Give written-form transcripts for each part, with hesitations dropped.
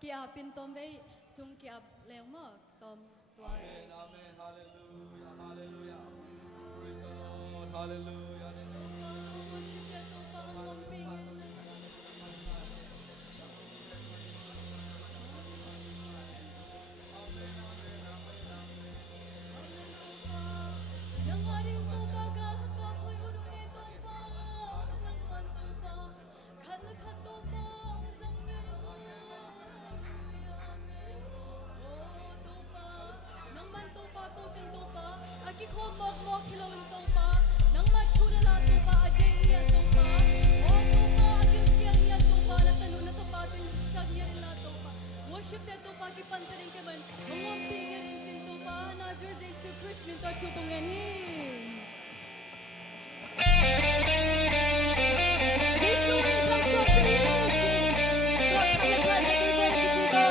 kiapin tom bay sung kiap leng mo tom tua. Amen, amen, hallelujah, hallelujah. Praise the Lord, hallelujah. Worship ya to pa ang mumpingin. Nangaring to pa kapoy urong nito pa nang manto pa kalkat to pa ang sanggir mo. Oh to pa nang manto pa tutin to pa aki khomok mok hilon to pa nang matulala to pa ajay niya to pa oh to pa aki kiyan niya to pa natanu na to pa tin sagya ila to pa worship te to pa ki pantaring ke man mangomping rin sin to pa Nazareth Jesus Christ min to chutungan hin Jesus in comes from the hill to kalakhan na kay para kitigo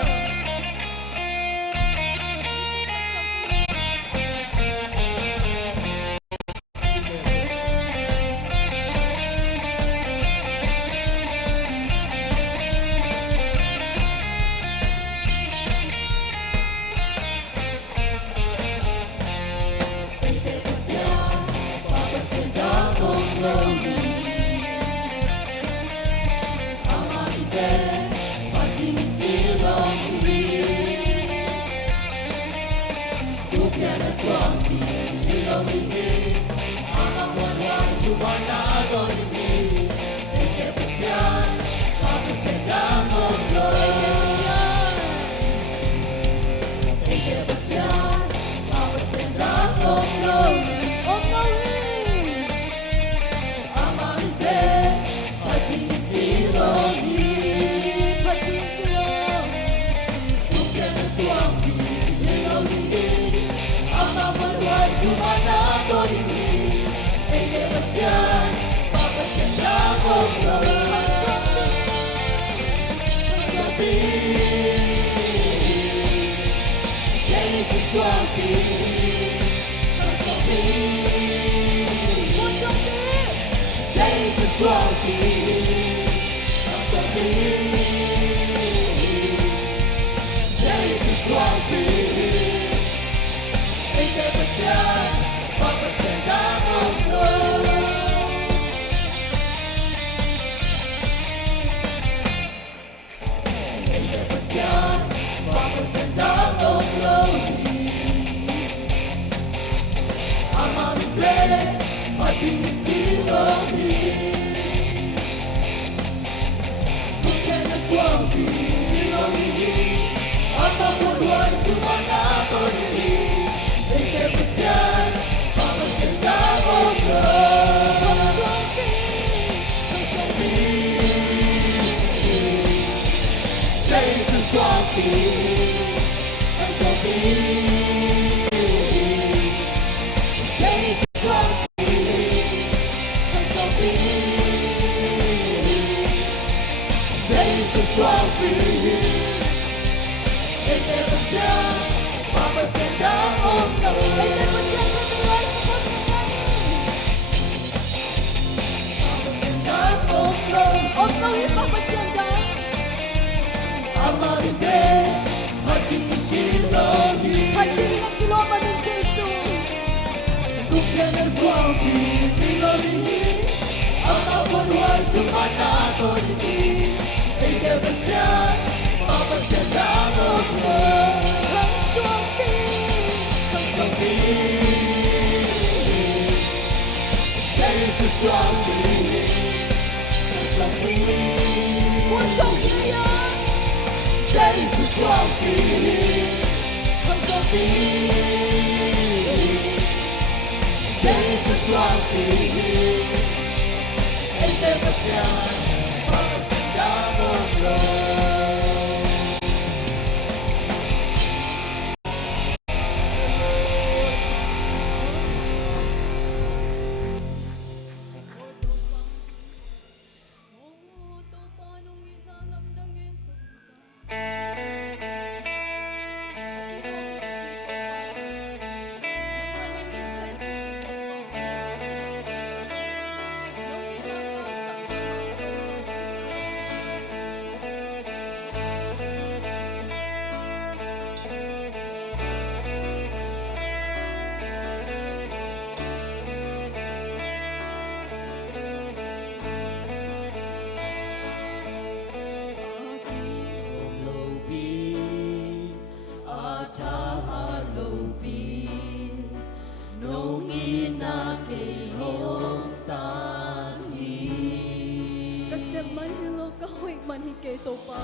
man hi ke to pa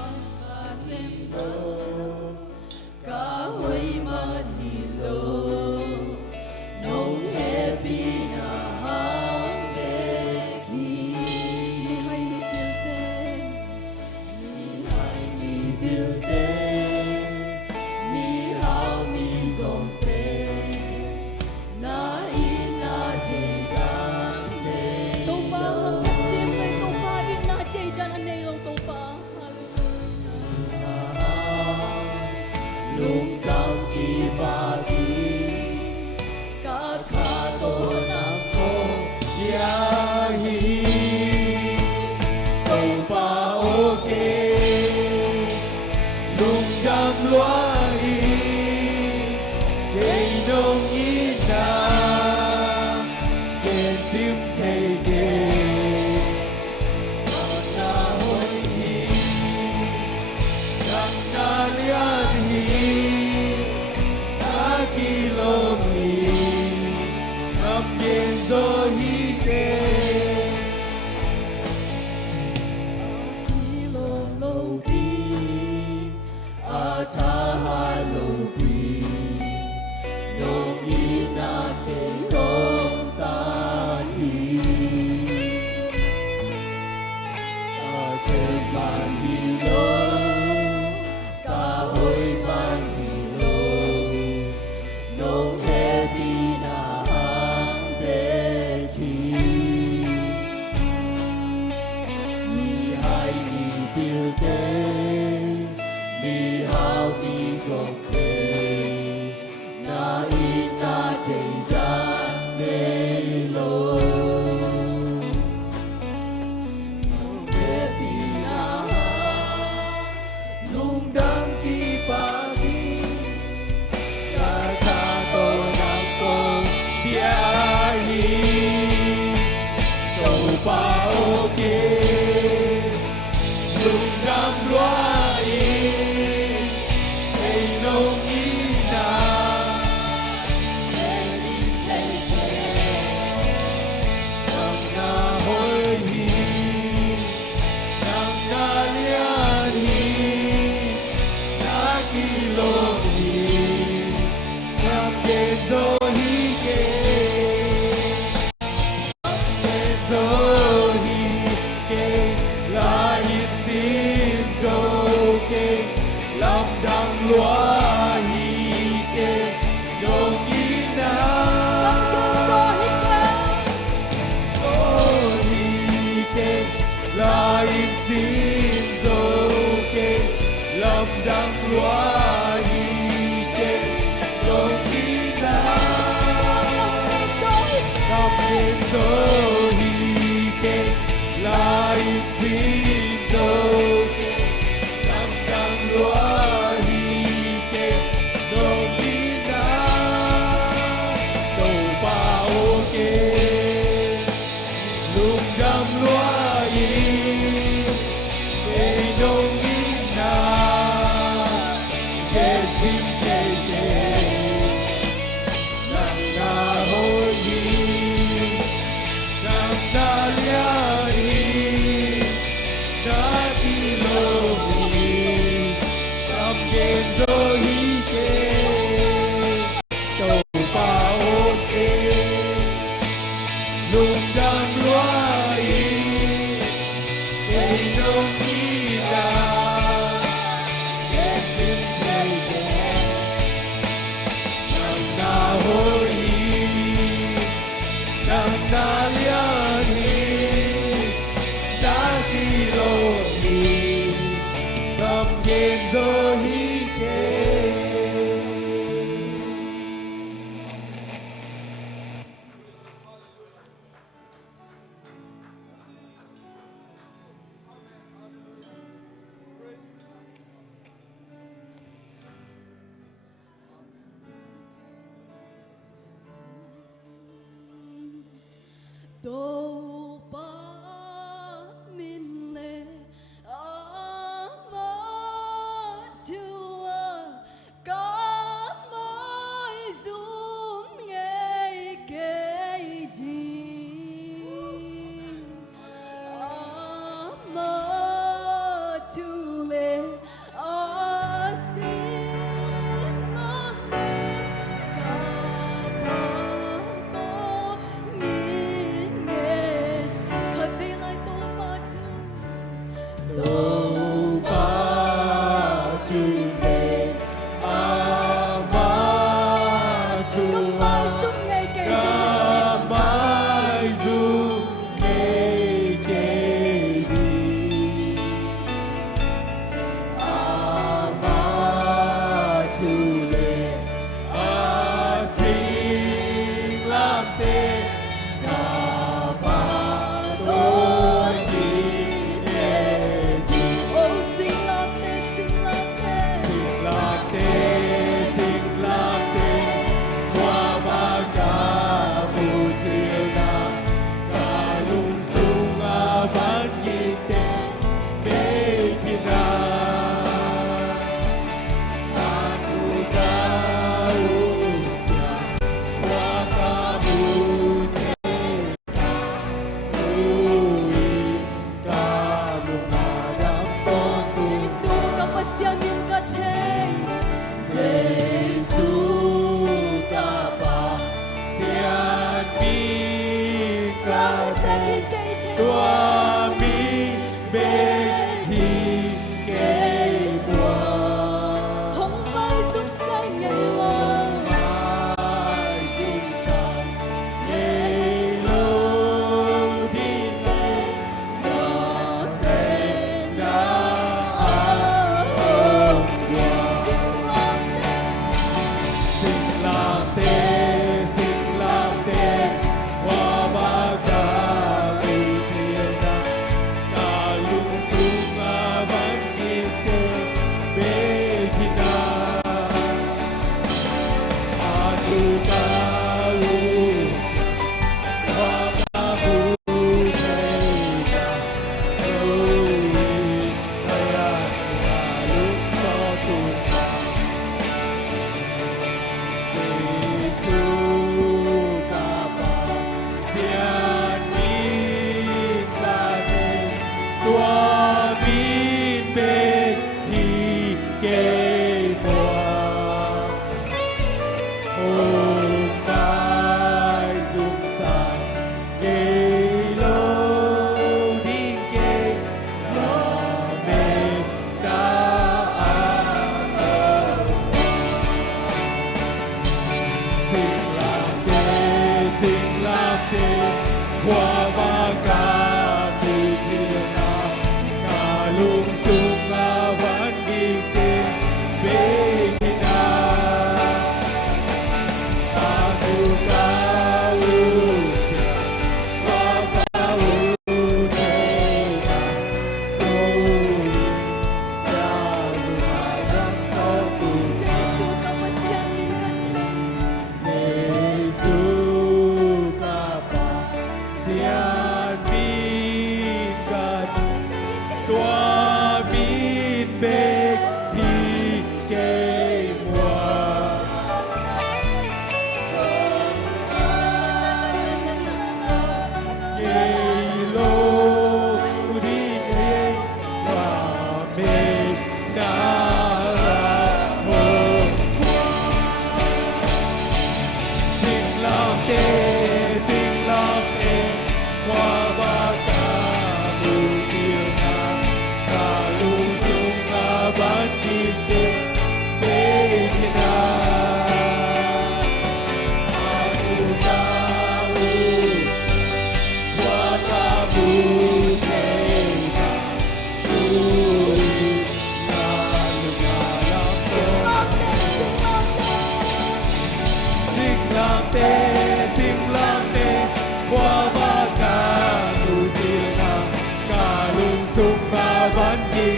sem lo ka hoi man hi lo nong happy na hang be ki mi hai mi bil te mi hao mi zong te na in na de dan de to pa hang ka sim mai to pa in na de dan anei lo to pa lung tam ki ba ki ka kha to nam ko ya hi tàu pa ok lung đam loa y cây nông y na kèn chim thầy kê na hoi hi nang na lian hi na ki lom hi ngam yen zo hi kê lo lo bi a tha ha lo bi nong i na te rong ta hi ta se man hi lo ka hoi man hi lo nong he bi na hang be ki mi hai mi bil te mi hao mi zong te na i na te dan me lo nong he pi na lung đam ki pa ki ka kha to nam ko bia hi tàu pa ok lung đam loa y cây nông y na te tin te ke nang na hoi hi nang na lian hi na ki lom hi ngam yen zo hi ke yen zo hi ke la yin tin zo ke lam dang loa hi ke dong yi na so hi ke zo hi ke la yin tin zo ke lam dang loa hi ke dong yi na so hi ke ngam yen zo hi ke la yin tin zo ke lam dang loa hi ke dong yi na tàu pa ok lung đam loa y cây nông y na kèn chim thầy kê nang na hoi hi nang na lia hi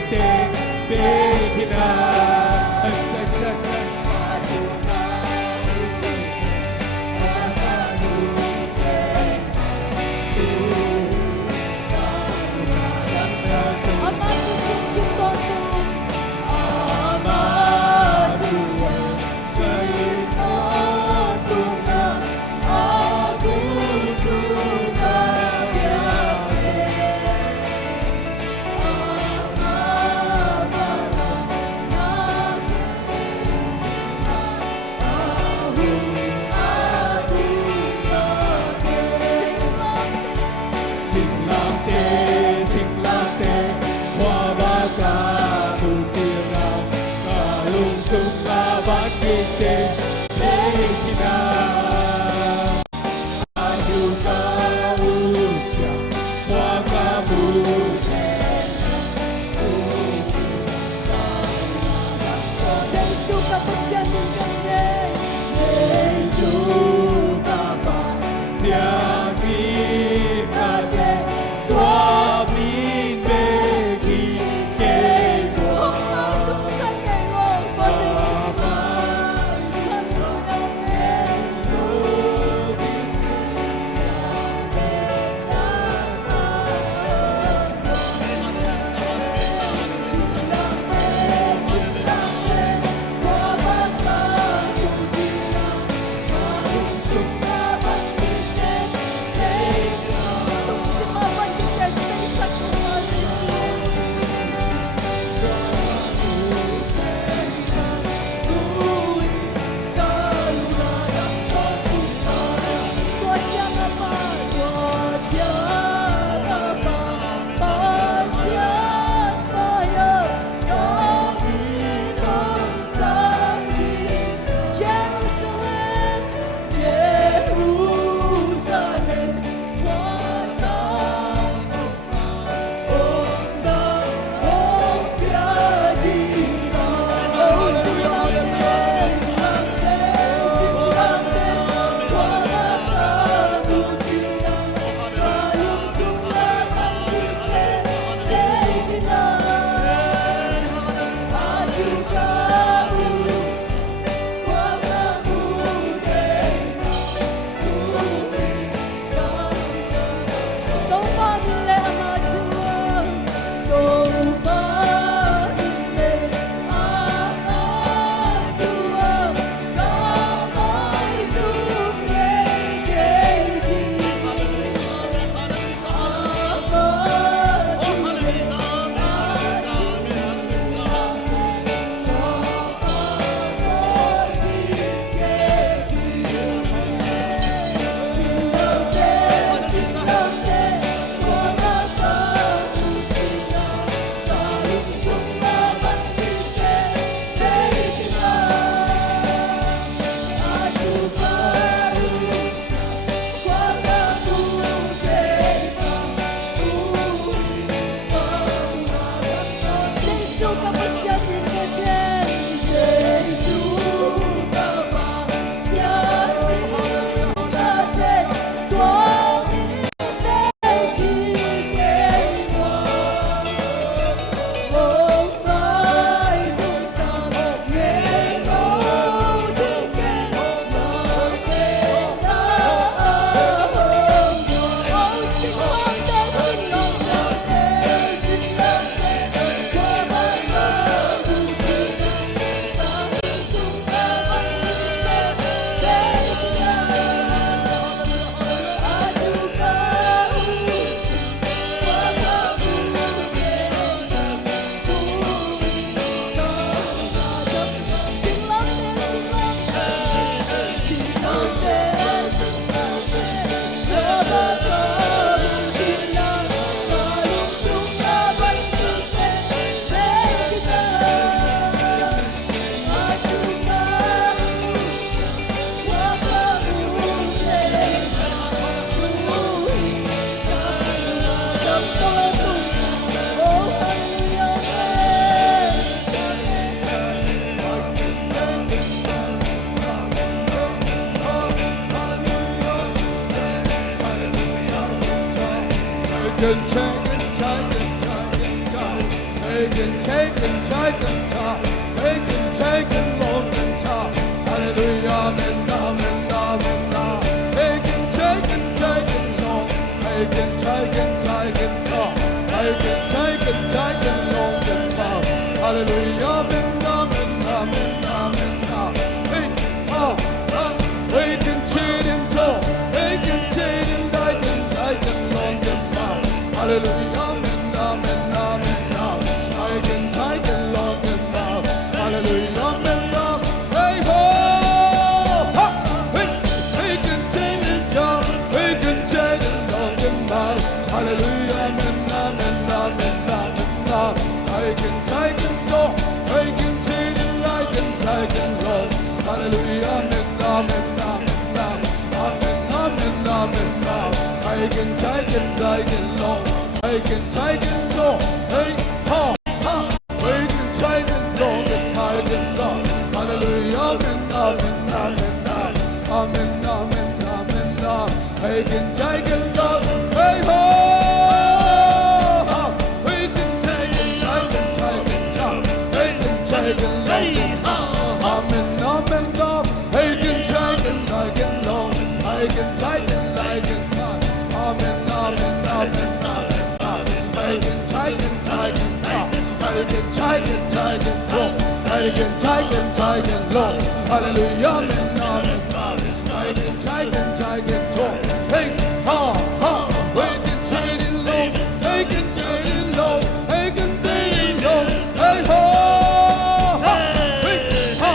때 베티나 They can take and talk. They can take and long and talk. Hallelujah, amen, amen, amen. They can take and long. They can take and talk. They can take and long and talk. Hallelujah, amen, amen, amen, amen. Hey, they can cheat and talk. They can cheat and take and long and talk. Hallelujah, amen, amen, amen. I can take and long and talk. Hallelujah, amen, amen. Hey ho, we can take and talk. We can take and long and talk. Hallelujah, amen, amen, amen, amen. I can take and talk. I can cheat and I can take and long. Hallelujah, amen, amen, amen, amen, amen, amen. I can take and I can long. I can take and talk. Hey ha. We can take and long and I can song. Hallelujah, amen, amen, amen, amen, amen, amen. I can take and talk. Hey ho, we can take and talk. We can take and long. Amen, amen, I can take and I can long. I can take and I can long. Amen, amen, amen, amen. I can take and talk. I can take and talk. I can take and long. Hallelujah, amen, amen. I can take and talk. Hey, ha, we can take it long. I can take it long. I can take it long. Hey, ho, we can take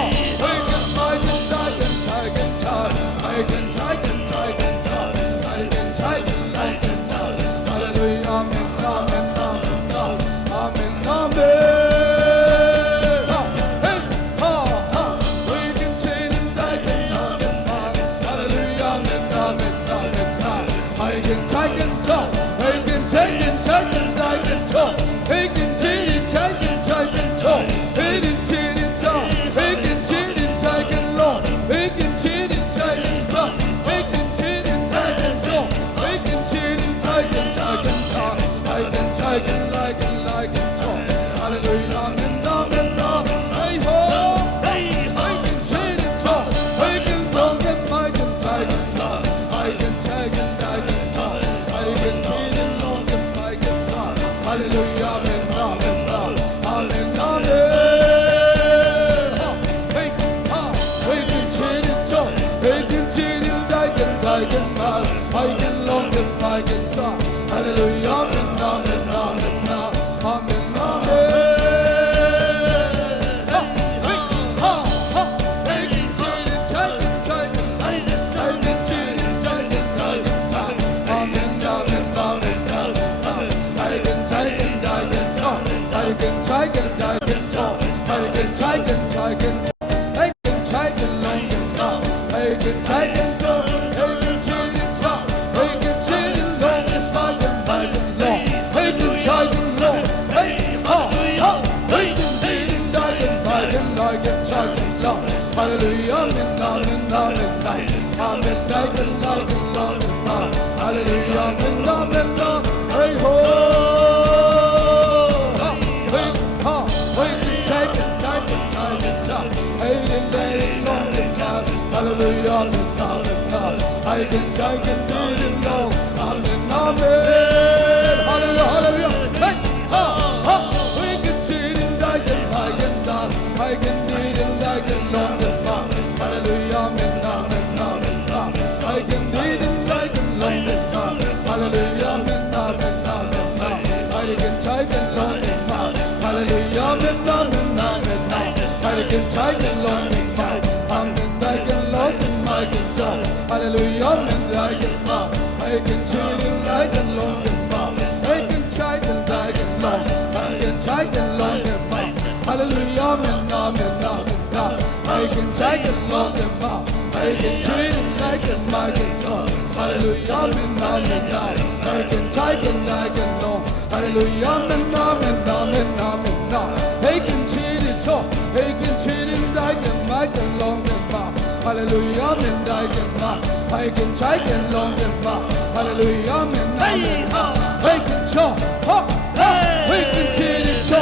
and talk. I can take and talk. I can take and like and talk. Hallelujah, amen, amen, amen, amen, amen. I can long and I can song. Hallelujah, amen, amen, amen, amen, amen. I can cheat and take and I can cheat and take and amen, amen, amen. I can take and I can talk. I can take and I can talk. I can take and I can talk. I can take and long and talk. I can take and talk. Hallelujah, amen, amen, amen, amen, like and long and hallelujah, amen, amen, hey ho, we can take and hey, let it long and hallelujah, amen, amen, I can take and do it long, amen, amen, hallelujah, hallelujah, hey, we can cheat and I can song, I can do it and I can long. Hallelujah, amen, amen, amen. I can need it like a long time. Hallelujah, amen, amen, amen. I can type it long time. Hallelujah, amen, amen, amen. I can type it long time. Amen, I can long and I can song. Hallelujah, amen, I can mouth. I can cheat it like a long time. I can type it like a long. I can type it long and mouth. Hallelujah, amen, amen, amen. I can take it long and mouth. I can treat it like a mighty son. Hallelujah, amen, amen, amen. I can take it like a long. Hallelujah, amen, amen, amen, amen. I can treat it so. I can treat it like a mighty long and mouth. Hallelujah, amen, I can mouth. I can take it long and mouth. Hallelujah, amen, amen. I can show. We can treat it so.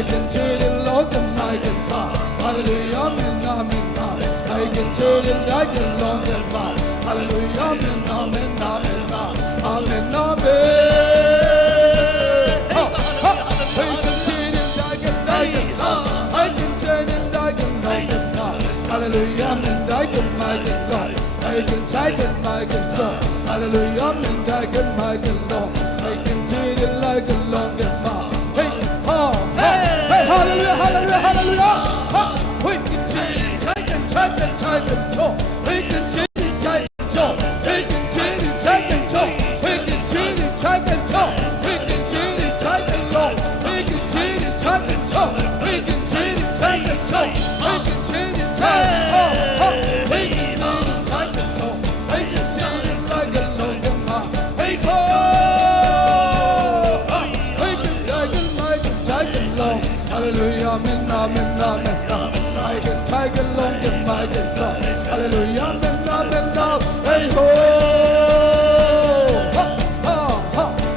I can turn it long and I can stop. Hallelujah, amen, amen, amen. I can turn it like a long and long. Hallelujah, amen, amen, amen, amen, amen. I can turn it like a long and long. I can turn it like a long and long. Hallelujah, amen, like a long. I can take it like a song. Hallelujah, amen, like a long. I can turn it like a long and long. Hey, hey, hallelujah, hallelujah, hallelujah. We can change it, take and take and take and talk. We can change it, take and talk. We can change it, take and talk. We can change it, take and talk. We can change it, take and long. We can change it, take and talk. We can change it, take and talk. We can change it, take and talk. We can change it, take and talk. We can change it, take and long and long. Hey, ho! We can take and make it, take and long. Hallelujah, amen, amen, amen. I can take it long and make it so. Hallelujah, amen, amen, amen. Hey ho,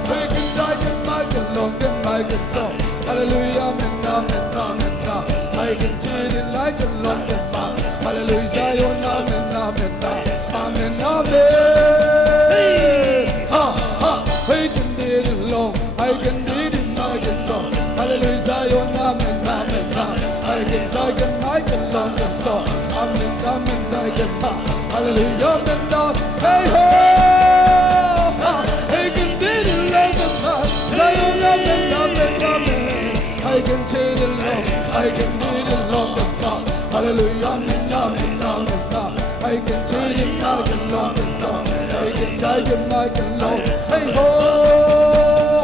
we can take it, make it long and make it so. Hallelujah, amen, amen, amen. I can treat it like a long and long. Hallelujah, Zion, amen, amen, amen, amen. We can do it long. I can do it, make it so. Hallelujah, Zion, amen, amen, amen. I can take and make it long and so. Amen, amen, I can pass. Hallelujah, amen, amen. Hey ho, I can do it long and pass. Zion, amen, amen, amen. I can take it long. I can do it long and pass. Hallelujah, amen, amen, amen. I can take it, make it long and so. I can take it, make it long. Hey ho,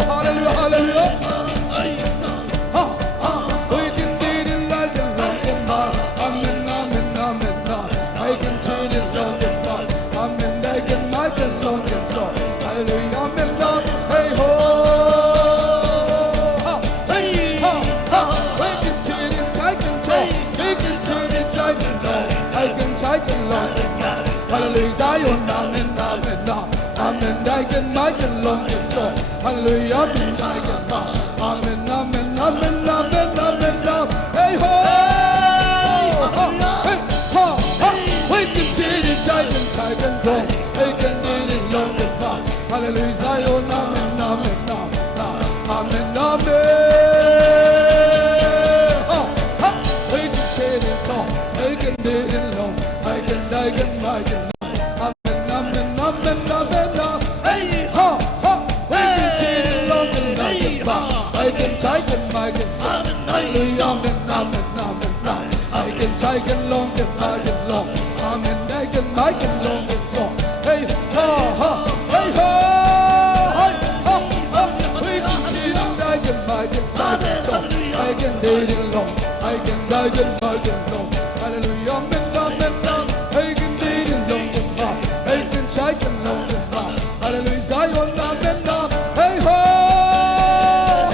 hallelujah, hallelujah. Hallelujah, Zion, amen, amen, amen. I can make it long and so. Hallelujah, amen, I can amen, amen, amen, amen, amen. Hey ho, hey ho, we can see it, I can take and go. We can do it long and fast. Hallelujah, Zion, amen, amen, amen, amen. We can see it long, we can do it long. I can make it long. Amen, amen, amen, amen. Hey ho, we can see it long and I can pass. I can take it, make it so. Hallelujah, amen, amen, amen. I can take it long and make it long. Amen, I can make it long and so. Hey ho, hey ho, we can see it, I can make it so. I can do it long, I can make it, make it long. Hallelujah, amen, amen, amen. I can do it long and fast. I can take it long and fast. Hallelujah, Zion, amen, amen. Hey ho,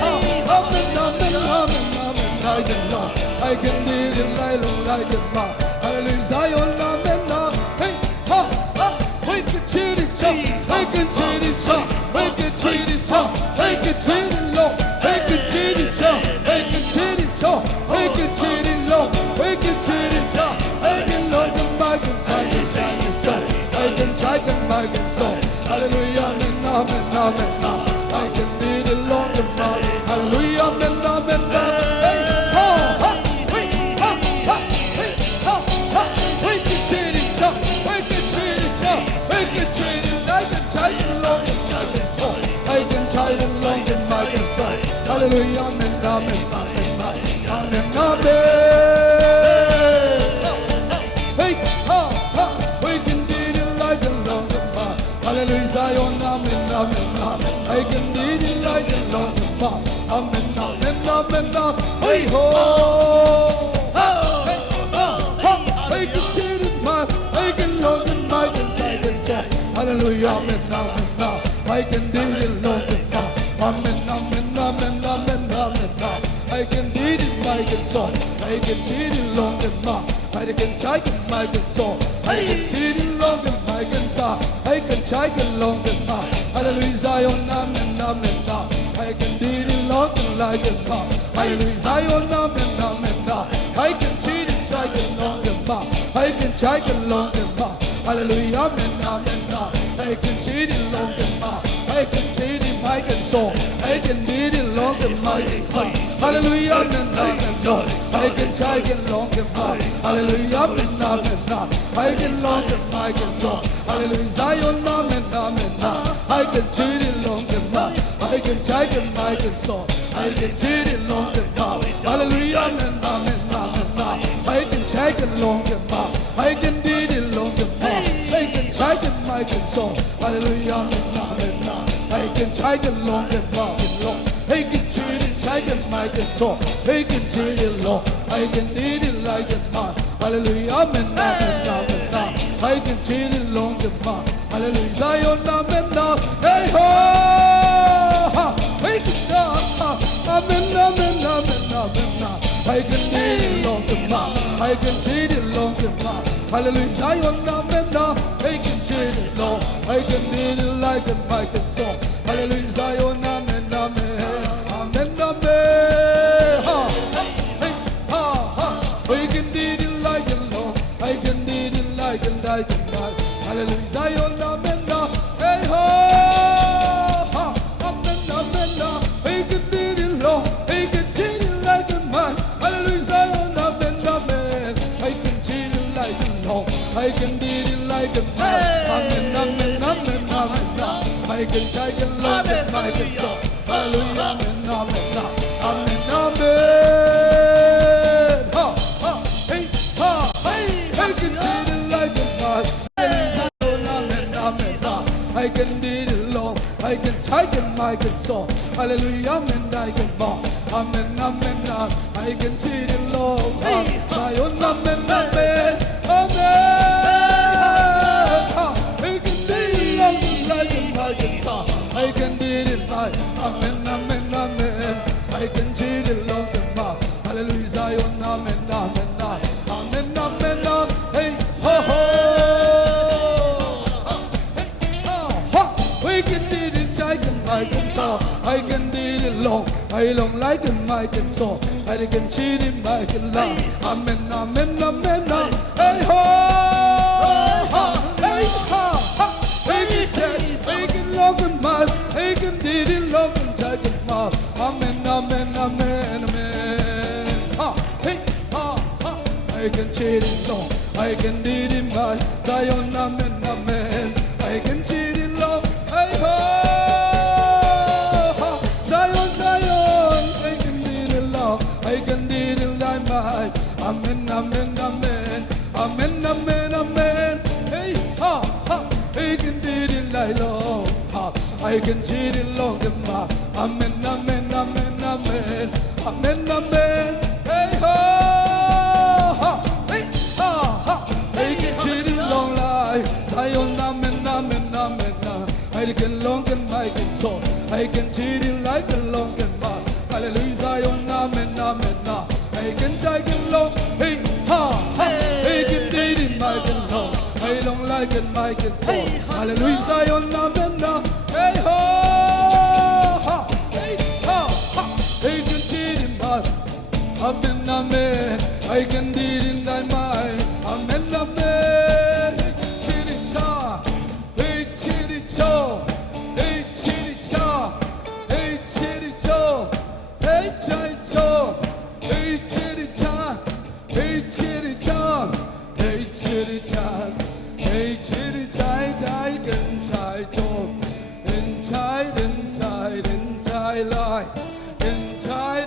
amen, amen, amen, amen. I can long, I can do it long, I can fast. Hallelujah, Zion, amen, amen. Hey ho, we can cheat it up, we can cheat it up, we can cheat it up, we can cheat it long, we can cheat it up, we can cheat it up, we can cheat it long, we can cheat it up, I can long and I can take it down the soul, I can take and I can soul. Hallelujah, amen, amen, amen. I can do it long and long. Hallelujah, amen, amen, amen. Hey ho, we can cheat it up, we can cheat it up, we can cheat it. I can take it long and I can soul. I can take it long and I can soul. Hallelujah, amen, amen, amen, amen, amen. Hey ho, we can do it like a long and hallelujah, Zion, amen, amen, amen. I can do it like a long and amen, amen, amen, amen. Hey ho, I can do it, I can long and I can say it so. Hallelujah, amen, amen, I can do it long and amen, amen, amen, amen, amen. I can do it, I can so. I can do it long and I can take it, I can so. I can do it long and I can sa. I can take it long and hallelujah, Zion, amen, amen. I can do it long. longing like a mom. Hallelujah. Zion, amen, amen. I can cheat and try and longing mom. I can try and longing mom. Hallelujah, amen, amen. I can cheat and longing mom. I can cheat him, I can soul. I can beat it long and mighty. Hallelujah, amen, amen. I can try and long and mighty. Hallelujah, amen, amen. I can long and I can soul. Hallelujah, Zion, amen, amen. I can cheat it long and mighty. I can try and I can soul. I can cheat it long and mighty. Hallelujah, amen, amen, amen. I can try and long and mighty. I can beat it long and mighty. I can try and I can soul. Hallelujah, amen, amen. I can try and long and long. I can treat it, try and I can soul. I can treat it long. I can need it like a man. Hallelujah, amen, amen, amen. I can treat it long and man. Hallelujah, Zion, amen, hey ho, I can amen, amen, amen, amen. I can need it long and man. I can treat it long and man. Hallelujah, Zion, amen, I can treat it long. I can need it like a mic and song. Hallelujah, Zion, amen, amen, amen, amen. Ha, hey, ha, ha. I can need it like a long. I can need it like a mic. Hallelujah, Zion, amen, hey, ha, ha, amen, amen. I can need it long. I can treat it like a mic. Hallelujah, Zion, amen, amen. I can treat it like a long. I can need it like a mic. Amen, amen, amen, amen. I can try and love it like a song. Hallelujah, amen, amen, amen, amen. Ha, ha, hey, ha, hey. I can treat it like a mic. Amen, amen. I can need it long. I can try and I can song. Hallelujah, amen, I can walk. Amen, amen, I can treat it long. Zion, amen, amen, amen. I can did it by amen, amen, amen. I can cheat it long and fast. Hallelujah, Zion, amen, amen, amen, amen, hey, ho, ho. Hey, ha. We can did it, I can saw. I can did it long. I long like a mic and saw. I can cheat it, I can laugh. Amen, amen, amen, hey, ho, hey, ha. I can long and mile, I can did it long and I can mouth. Amen, amen, amen, amen. Ha, hey, ha, ha. I can cheat it long, I can did it mile. Zion, amen, amen. I can cheat it long, hey, ho, ha. Zion, Zion, I can did it long, I can did it like mile. Amen, amen, amen, amen, amen, amen. Hey, ha, ha. I can did it like long, I can cheat it long and ma. Amen, amen, amen, amen, amen, amen. Hey ho, hey ha. I can cheat it long like Zion, amen, amen, amen. I can long and I can so. I can cheat it like a long and ma. Hallelujah, Zion, amen, amen. I can take it long, hey ha. I can did it, I can long. I long like it, Mike and so. Hallelujah, Zion, amen, hey ho, ha, hey ha. I can cheat in my, amen, amen. I can did in thy mind, amen, amen. Chitty cha, hey chitty cha, hey chitty cha, hey chitty cha, hey chai cha, hey chitty cha, hey chitty cha, hey chitty cha. Hey, chitty chai dai can chai chom, in chai lai, in chai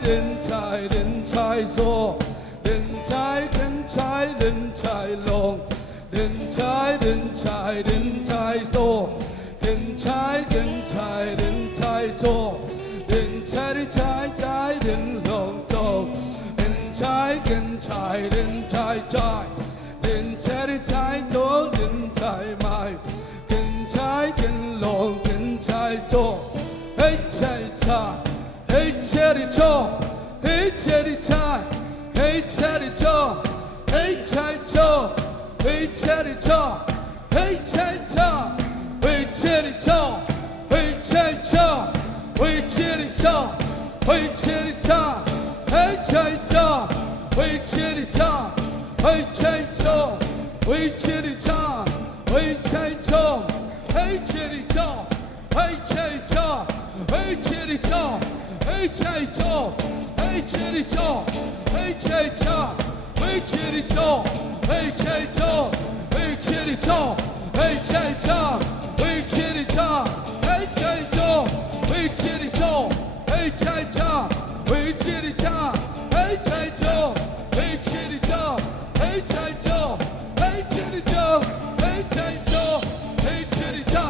so, in chai long, in chai so, in chai so, in chai long so, in chai. In chai chai to, in chai mai, in chai long, in chai to, hey chai cha, hey chai cho, hey chai chai, hey chai cho, hey chai cho, hey chai cho, hey chai cha, hey chai cho, hey chai cho, hey chai cho, hey hey chay cho, hey chitty cha, hey chay cho, hey chitty cha, hey chay cha, hey chitty cha, hey chay cho, hey chitty cha, hey chay cha, hey chitty cha, hey chay cha, hey chitty cha, hey chay cha, hey chitty cha, hey chay cha, hey chitty cha, hey chay cha, hey chitty cha, hey chay cha, hey chitty cha, hey chay cha, hey chitty cha, hey chay cha, hey chitty cha,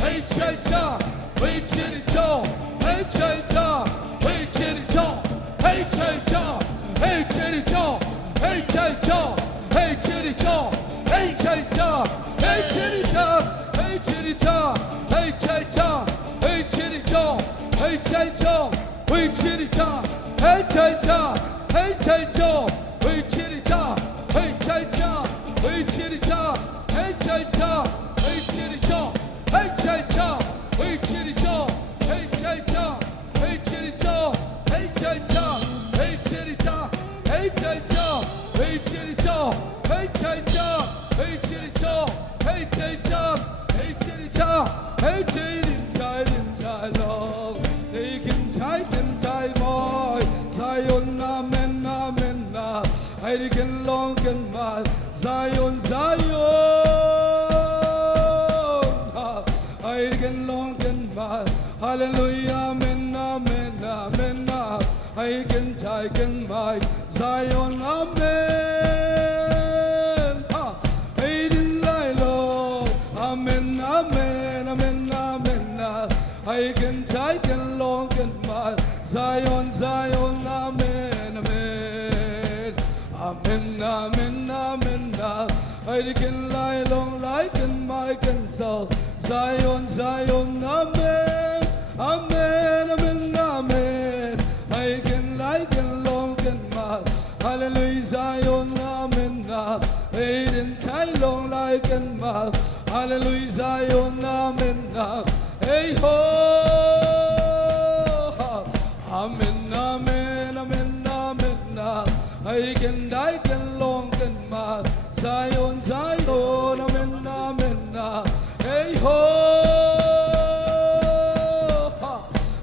hey chay cha, hey chitty cha, hey chay cha, hey chitty cha, hey chay cha, hey chitty cha, hey chay cha, hey chitty cha, hey chay cha, hey chitty cha, hey chitty cha, hey chay cha, hey chitty cha, hey chay cha, hey chitty cha, hey chay cha, hey chay cha, hey chitty cha, hey chay cha, hey chitty cha, hey chay cha, hey chitty cha, hey chay cha, hey chitty cha, hey chay cha, hey chitty cha, hey chay cha, hey chitty cha, hey chay cha, hey chitty cha, hey chay cha, hey chitty cha, hey chay cha, hey chitty cha, hey chitty cha, din cha long, they can tie boy, Zion amen amen na, I can long and my Zion I can long and my hallelujah amen amen amen na, I can my Zion amen, I didn't lie Lord amen amen amen amen na, I can long and my Zion amen amen amen amen amen na, I can lie long like in my console Zion amen amen amen amen, I can like and long and my hallelujah Zion amen na, I didn't tie long like and my hallelujah Zion amen na, hey ho amen amen amen amen na, I can die can long and my Zion amen amen na, hey ho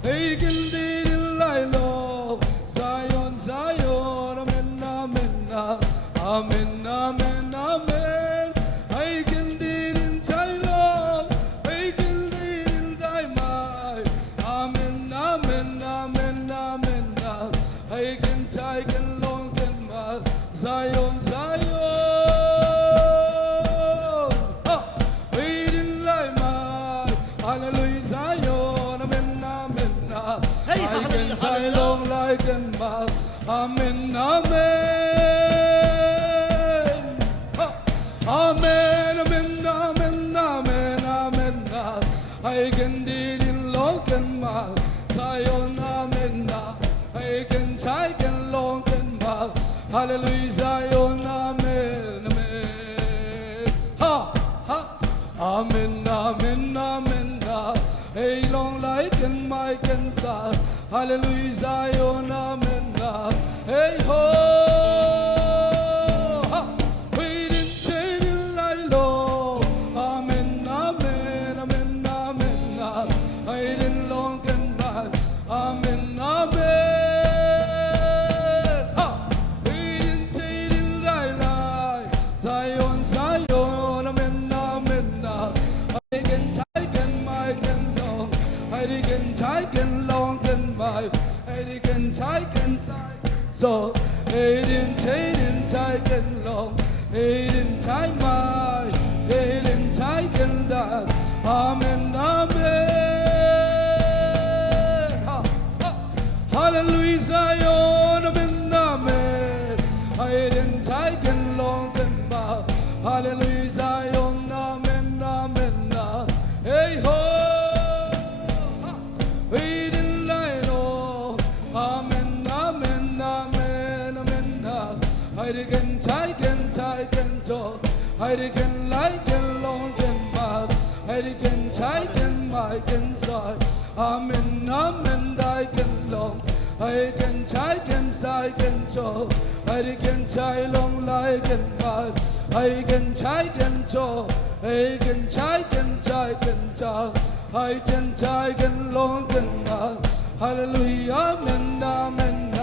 I can did it like Lord Zion amen amen na, amen amen amen, I can did in Thailand, I can did in Thailand, amen amen amen amen na, I can long and my Zion we didn't like my hallelujah Zion amen amen na, Hey, I hallelujah, can tie hallelujah. long like and my amen amen amen amen amen amen amen na, I can did in long and my Zion amen na, I can long and my hallelujah Zion amen amen ha ha amen amen amen na, hey long like and my cancer hallelujah Zion amen na, hey ho ha, we didn't change it like Lord amen amen amen amen na, I didn't long and my amen amen ha, we didn't change it like Zion amen amen na, I can my can long, I can long and my I can so I can long, I my I can dance amen amen ha, ha. Hallelujah Zion amen amen, I can long and my hallelujah Zion amen amen na, hey ho we didn't lie no amen amen amen amen na, I can so I can like and long and my I can my can so amen amen I can long I can try, can try, can show. I can try long like and bad. I can try, can show. I can try, can try, can show. I can try, can long, can bad. Hallelujah, amen, amen.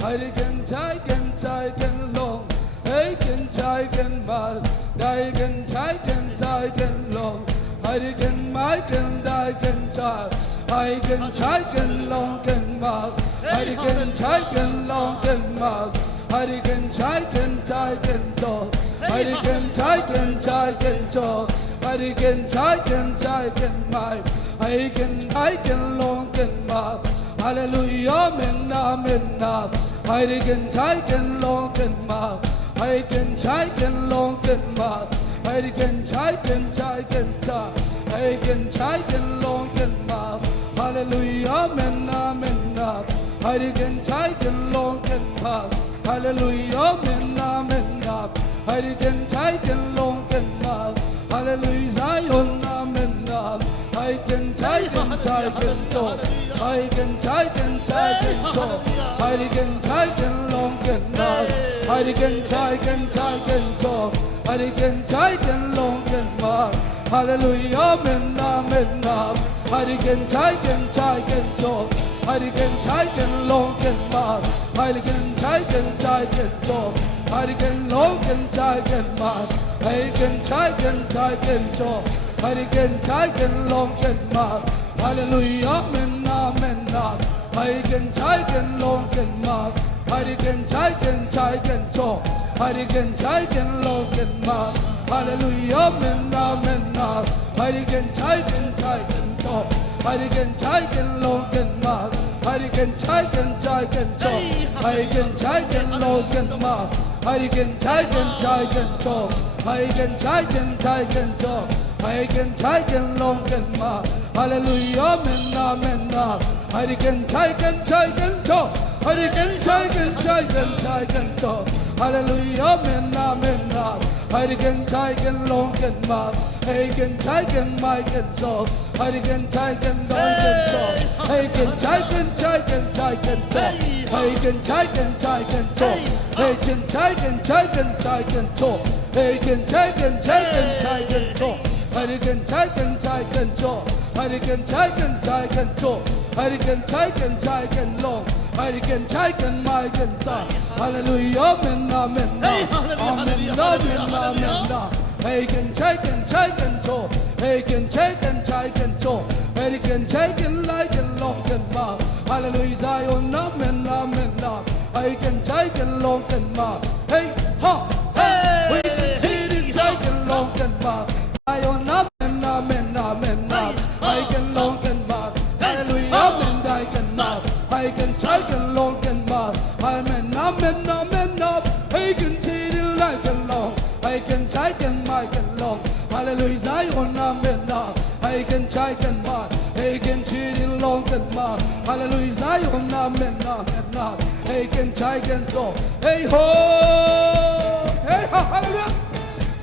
I can try, can long. I can try, can bad. I can try, can long. I can my can die can try. I can try can long can mark. I can try can long can mark. I can try can so. I can try can so. I can try can mark. I can long can mark. Hallelujah, amen, amen. I can try can long can mark. I can try can long can mark. I can try can try. I can try can long can mark. Hallelujah, amen, amen. I can try can long can mark. Hallelujah, amen, amen. I can try can long can mark. Hallelujah, Zion, amen. I can try can so. I can try can so. I can try can long can mark. I can try can so. I can try can long can mark. Hallelujah, amen, amen. I can try can so. I can try can long can mark. I can try can so. I can long can try can mark. I can try can so. I can try can long can mark. Hallelujah, amen, amen. I can try can long can mark. I can try can so. I can try can long can mark. Hallelujah, amen, amen. I can try can so. I can try can long can mark. I can try can so. I can try can long can mark. I can try can so. I can try can so. I can try can long can mark. Hallelujah, amen, amen. I can try can so. I can try can so. Hallelujah, amen, amen. I can try can long can mark. I can try can my can so. I can try can long can so. I can try can so. I can try can so. I can try can so. I can try can so. I can try can so. I can try can so. I can try can so. I can try can long. I can try can my can so. Hallelujah, amen, amen. Amen, amen, amen. I can try can so. I can try can so. I can try can like and long can mark. Hallelujah, Zion, amen, amen. I can try can long can mark. Hey, ha, hey. We can try can long can mark. Zion, amen, amen, amen. I can long can mark. Hallelujah, amen, I can mark. I can try can long can mark. Amen, amen, amen. I can treat it like a long. I can try can mark and long. Hallelujah, Zion, amen. I can try can mark. I can treat it long and mark. Hallelujah, Zion, amen, amen. I can try can so. Hey ho, hey ho, hallelujah.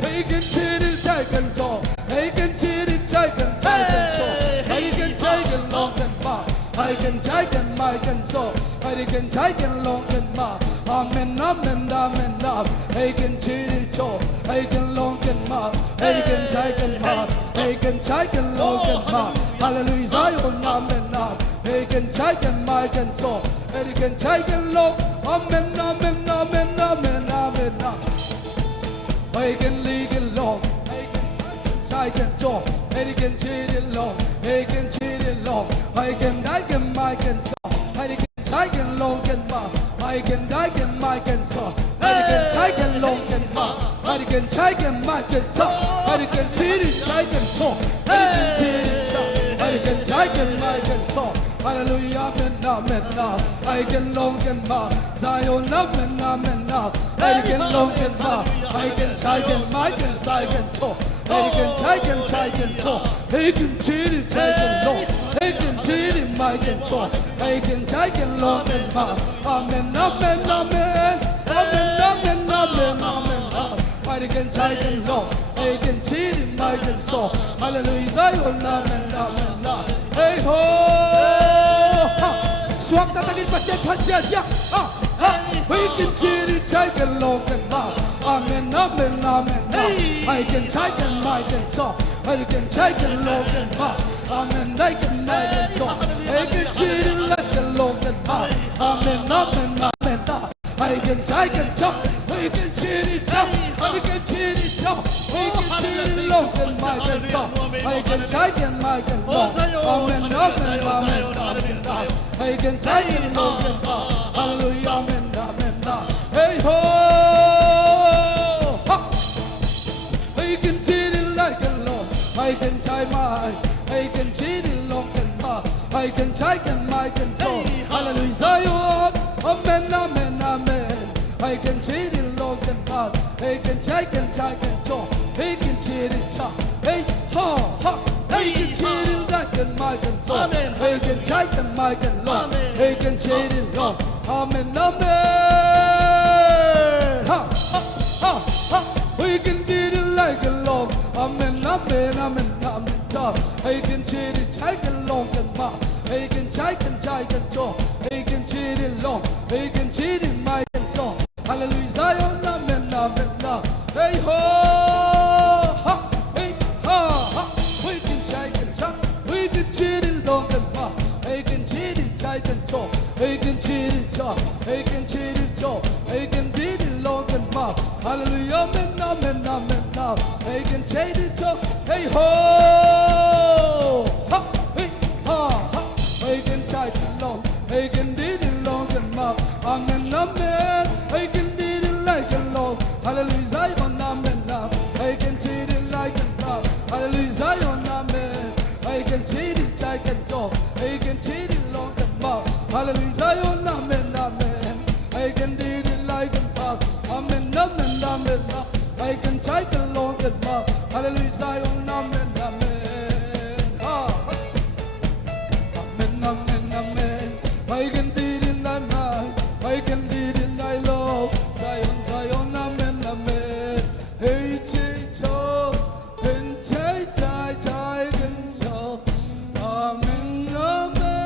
I can treat it like and so. I can treat it like and so. I can try can long and mark. I can try can mark and so. I can try can long and mark. Amen, amen, amen. I can treat it so. I can long and mark. I can try can mark. I can try can long and mark. Hallelujah, Zion, amen. I can try can mark and so. I can try can long. Amen, amen, amen, amen, amen. I can lead it long. I can talk. I can cheat it long. I can cheat it long. I can my can so. I can long and mark. I can my can so. I can long and mark. I can my can so. I can cheat it. I can talk. I can cheat it. I can my can talk. Hallelujah, amen, amen. I can long and mark. Zion, amen, amen. I can long and mark. I can my can I can talk. I can talk. I can cheat it. I can long. I can cheat it. My can talk. I can long and mark. Amen, amen, amen. Amen, amen, amen, amen. I can long. I can cheat it. My can so. Hallelujah, Zion, amen, amen. Hey ho. swak tatagin pasien hacia we can cheer it take a look and amen amen amen I can take and I can so I can take a look and amen I can so I can cheer it like a look and amen amen amen I can take and so we can cheer it up we can cheer it up we can cheer it look and I can so I can take and I can amen amen amen I can take and look and hallelujah amen amen hey ho I can cheer it like a Lord I can tie my I can cheer it long and I can take and I can so hallelujah Zion amen amen amen I can cheer it long and I can take and so I can cheer it hey ha ha I can cheer it like and I can so I can take and I can long I can cheer it long amen amen ha ha ha ha we can do it like a long amen amen amen amen I can cheer it take a long and I can take and so I can cheer it long I can cheer it my and so hallelujah Zion amen amen hey ho ha hey ha ha we can take and we can cheer it long and I can cheer it take and so I can cheer it I can cheer it I can beat it long and hallelujah amen amen amen I can cheer it hey ho ha hey ha ha I can take it long I can beat it long and amen amen I can beat it like a long hallelujah Zion amen I can cheer it like a long hallelujah Zion amen I can cheer it I can so I can cheer it long and hallelujah Zion amen amen I can do it like a amen amen amen I can take a long and hallelujah Zion amen amen amen amen amen I can do it like I can do it like Lord Zion Zion amen amen hey cho and chai chai chai can so amen amen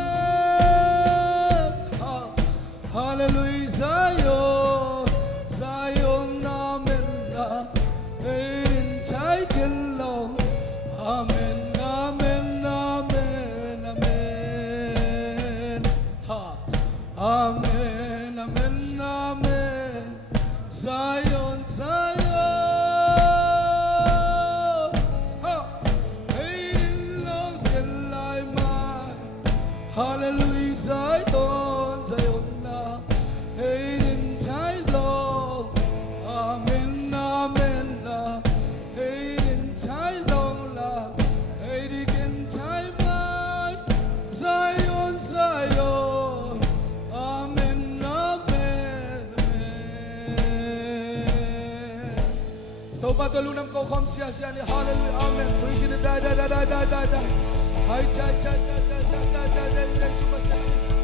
hallelujah Zion Zion amen hey chai can Lord amen amen amen amen amen amen amen Zion Zion hallelujah Zion Zion Hayden Tylo amen amen Hayden Tylo Hayden Tylo Zion Zion amen amen amen Toba tulunam ko kom siya siya ni hallelujah amen freaking it die ay cha cha cha cha cha cha cha cha sumasalamat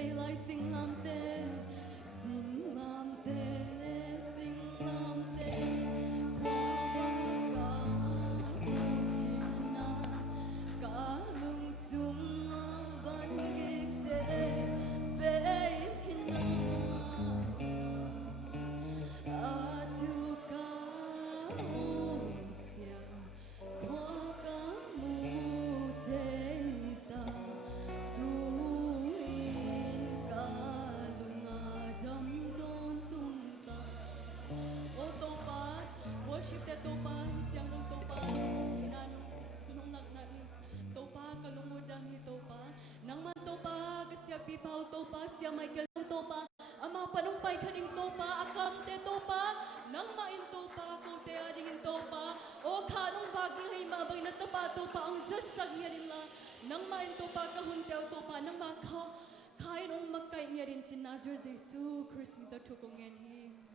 về lại sinh làm tê sinh làm tê sinh làm tê qua ba cả một chim na cả lưng sung vẫn kinh tế bé khi nào tu ca tia qua cả mu thế ta tu in cả lunga đâm đón tung ta ô tô pa worship te tô pa hityang nung tô pa nung ina nung lạc nát ni tô pa kalung mo jam hi tô pa nang man tô pa kasya pipaw tô pa siya Michael tô pa ama panumpay kaning tô pa akam te tô pa nang main tô pa ko te ading tô pa o kanong bagay hay mabay na tapa tô pa ang zasag niya nila nang main tô pa kahuntew tô pa nang makaw kain ong magkay niya rin si Nazar Jesu Christ mi ta tukong yan hi